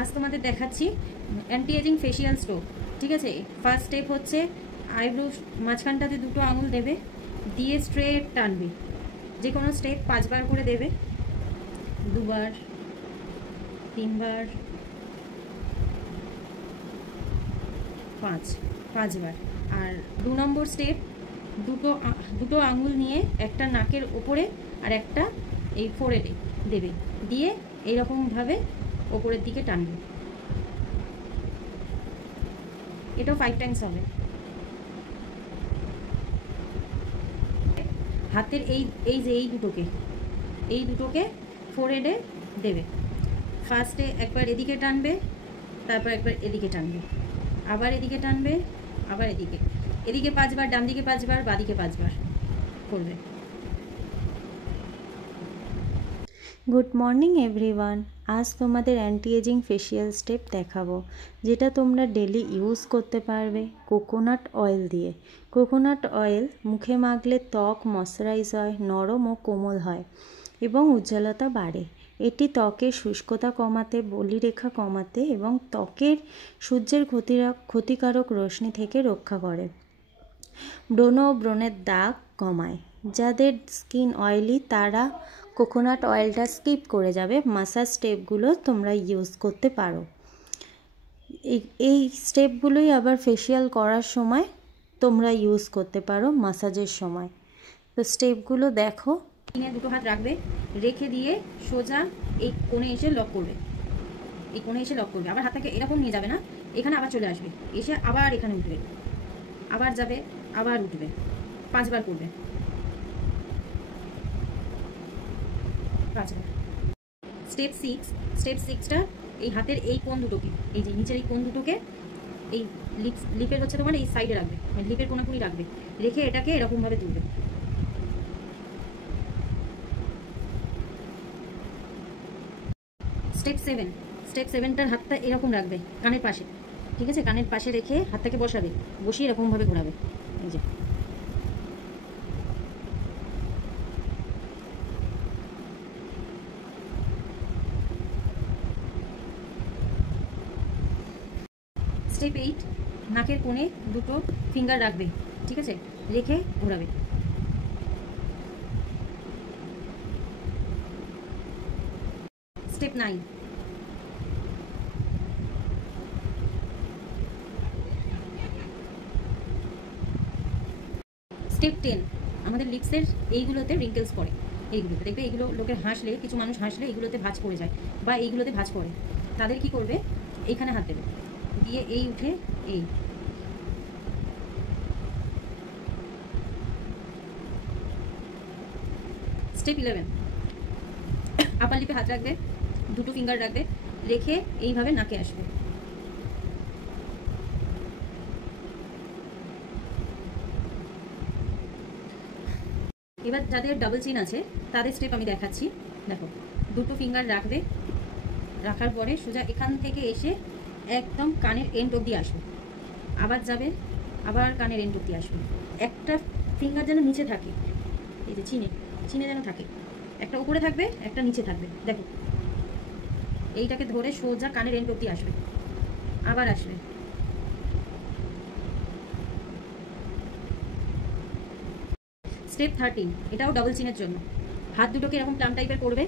আজ তোমাদের দেখাচ্ছি অ্যান্টি এজিং ফেসিয়াল স্টোভ। ঠিক আছে, ফার্স্ট স্টেপ হচ্ছে আইব্রো মাঝখানটাতে দুটো আঙুল দেবে, দিয়ে স্ট্রেট টানবে। যে কোনো স্টেপ 5 বার করে দেবে, 2 বার, 3 বার, 5 বার। আর 2 নম্বর স্টেপ দুটো আঙুল নিয়ে একটা নাকের ওপরে আর একটা এই ফোরহেডে দেবে, দিয়ে এইরকমভাবে ওপরের দিকে টানবে। এটাও 5 টাইমস হবে। হাতের এই দুটোকে ফোরহেডে দেবে। ফার্স্টে একবার এদিকে টানবে, তারপর একবার এদিকে টানবে, আবার এদিকে টানবে, আবার এদিকে 5 বার, ডান দিকে 5 বার, বাদিকে 5 বার করবে। Good morning everyone. আজ তোমাদের অ্যান্টি এজিং ফেসিয়াল স্টেপ দেখাবো, যেটা তোমরা ডেলি ইউজ করতে পারবে কোকোনাট অয়েল দিয়ে। কোকোনাট অয়েল মুখে মাখলে ত্বক ময়শ্চারাইজ হয়, নরম ও কোমল হয় এবং উজ্জ্বলতা বাড়ে। এটি ত্বকের শুষ্কতা কমাতে, বলিরেখা কমাতে এবং ত্বকের সূর্যের ক্ষতিকারক রশ্মি থেকে রক্ষা করে। ব্রণ ও ব্রণের দাগ কমায়। যাদের স্কিন অয়েলি তারা কোকোনাট অয়েলটা স্কিপ করে যাবে। মাসাজ স্টেপগুলো তোমরা ইউজ করতে পারো। এই স্টেপগুলোই আবার ফেসিয়াল করার সময় তোমরা ইউজ করতে পারো, মাসাজের সময়। তো স্টেপগুলো দেখো। দুটো হাত রাখবে, রেখে দিয়ে সোজা এই কোণে এসে লক করবে। আবার হাতটাকে এরকম নিয়ে যাবে না, এখানে আবার চলে আসবে, এসে আবার এখানে উঠবে, আবার যাবে, আবার উঠবে। 5 বার করবে, 5 বার। স্টেপ 6টা এই হাতের এই কোণ দুটোকে, এই যে নিচের এই কোণ দুটোকে এই লিপের হচ্ছে তোমার এই সাইডে রাখবে, মানে লিপের কোণাকুনি রাখবে, রেখে এটাকে এরকমভাবে তুলবে। স্টেপ 7টার হাতটা এরকম রাখবে কানের পাশে। ঠিক আছে, কানের পাশে রেখে হাতটাকে বসাবে, বসিয়ে এরকমভাবে ঘোরাবে। এই যে স্টেপ 8, নাকের কোণে দুটো ফিঙ্গার রাখবে। ঠিক আছে, রেখে ঘোরাবে। স্টেপ 9, স্টেপ 10, আমাদের লিপসের এইগুলোতে রিঙ্কেলস পড়ে, এইগুলোতে দেখবে, এইগুলো লোকের হাসলে, কিছু মানুষ হাসলে এইগুলোতে ভাঁজ পড়ে যায় বা এইগুলোতে ভাঁজ পড়ে। তাদের কি করবে, এইখানে হাত দেবে, দিয়ে এই উঠে এই। স্টেপ 11, আপার লিপে হাত রাখবে, দুটো ফিঙ্গার রাখবে, রেখে এইভাবে নাকে আসবে। এবার যাদের ডাবল চিন আছে তাদের স্টেপ আমি দেখাচ্ছি। দেখো, দুটো ফিঙ্গার রাখবে, রাখার পরে সোজা এখান থেকে এসে একদম কানের এন্ড অবধি আসবে, আবার যাবে, আবার কানের এন্ড অবধি আসবে। একটা ফিঙ্গার যেন নিচে থাকে, এই যে চিনে যেন থাকে, একটা উপরে থাকবে, একটা নিচে থাকবে। দেখো, এইটাকে ধরে সোজা কানের এন্ড অবধি আসবে, আবার আসবে। স্টেপ 13, এটাও ডাবল চিনের জন্য। হাত দুটোকে এরকম প্লাম টাইপের করবে,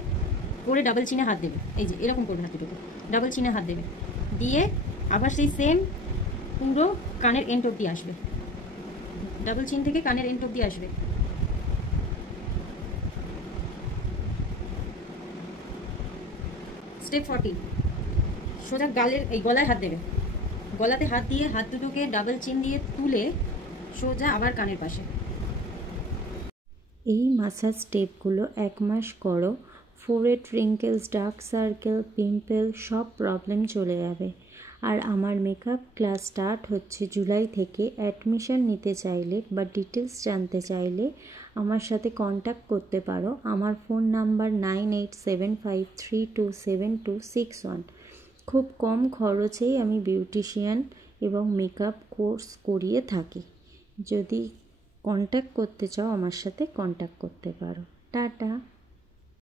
করে ডাবল চিনে হাত দেবে। এই যে এরকম করবে, হাত দুটোকে ডাবল চিনে হাত দেবে, দিয়ে আবার সেই সেম পুরো কানের এন্ড অবধি আসবে, ডাবল চিন থেকে কানের এন্ড অবধি আসবে। স্টেপ 14, সোজা গলায় হাত দেবে, গলাতে হাত দিয়ে হাত দুটোকে ডাবল চিন দিয়ে তুলে সোজা আবার কানের পাশে। এই মাসাজ স্টেপগুলো 1 মাস করো, forehead wrinkles, dark circle, pimple সব প্রবলেম চলে যাবে। আর আমার মেকআপ ক্লাস স্টার্ট হচ্ছে জুলাই থেকে। অ্যাডমিশন নিতে চাইলে বা ডিটেলস জানতে চাইলে আমার সাথে কন্ট্যাক্ট করতে পারো। আমার ফোন নাম্বার 9875327261। খুব কম খরচেই আমি বিউটিশিয়ান এবং মেকআপ কোর্স করিয়ে থাকি। যদি কন্ট্যাক্ট করতে চাও আমার সাথে কন্ট্যাক্ট করতে পারো। টাটা।